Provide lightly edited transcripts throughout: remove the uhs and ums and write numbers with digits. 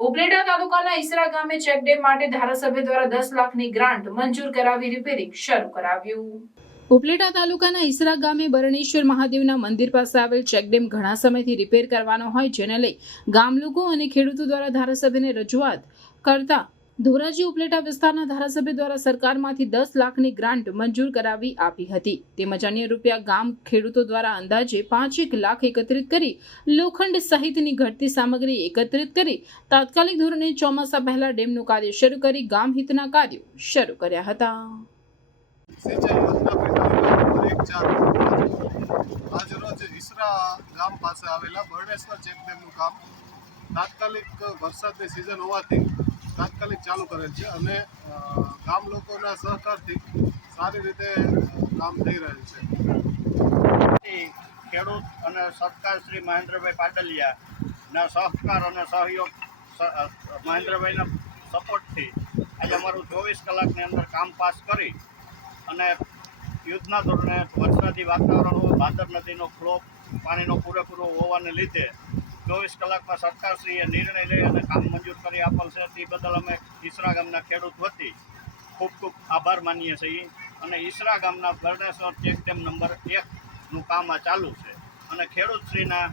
ઉપલેટા તાલુકાના ઈસરા ગામે ચેકડેમ માટે ધારાસભ્ય દ્વારા 10 લાખની ગ્રાન્ટ મંજૂર કરાવી રિપેરિંગ શરૂ કરાવ્યું। ઉપલેટા તાલુકાના ઈસરા ગામે બરણેશ્વર મહાદેવના મંદિર પાસે આવેલ ચેકડેમ ઘણા સમયથી રિપેર કરવાનો હોય, જેને લઈ ગામ લોકો અને ખેડૂતો દ્વારા ધારાસભ્યને રજૂઆત કરતા ધોરાજી ઉપલેટા વિસ્તારના ધારાસભ્ય દ્વારા સરકારમાંથી 10 લાખની ગ્રાન્ટ મંજૂર કરાવી આપી હતી। તેમજ અન્ય રૂપિયા ગામ ખેડૂતો દ્વારા અંદાજે 5 લાખ એકત્રિત કરી લોખંડ સહિતની ઘટતી સામગ્રી એકત્રિત કરી તાત્કાલિક ધોરણે ચોમાસા પહેલા ડેમનું કાર્ય શરૂ કરી ગામ હિતના કાર્યો શરૂ કર્યા હતા। આજરોજ ઈસરા ગામ પાસે આવેલા બરણેશ્વર ચેકડેમનું કામ તાત્કાલિક વરસાદની સિઝન હોવાથી તાત્કાલિક ચાલુ કરેલ છે અને ગામ લોકોના સહકારથી સારી રીતે કામ થઈ રહેલ છે। ખેડૂત અને સરકાર શ્રી મહેન્દ્રભાઈ પાડલિયાના સહકાર અને સહયોગ મહેન્દ્રભાઈના સપોર્ટથી આજે અમારું 24 કલાકની અંદર કામ પાસ કરી અને યુદ્ધના ધોરણે વરસાદી વાતાવરણ હોય, ભાદર નદીનો ફ્લો પાણીનો પૂરેપૂરો હોવાને લીધે 24 કલાકમાં સરકારશ્રીએ નિર્ણય લઈ અને કામ મંજૂર કરી આપેલ છે। તે બદલ અમે ઈસરા ગામના ખેડૂત વતી ખૂબ ખૂબ આભાર માનીએ છીએ અને ઈસરા ગામના બરણેશ્વર ચેકડેમ નંબર 1નું કામ આ ચાલુ છે અને ખેડૂતશ્રીના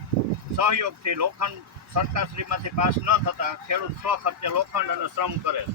સહયોગથી લોખંડ સરકારશ્રીમાંથી પાસ ન થતાં ખેડૂત સ્વખર્ચે લોખંડ અને શ્રમ કરે છે।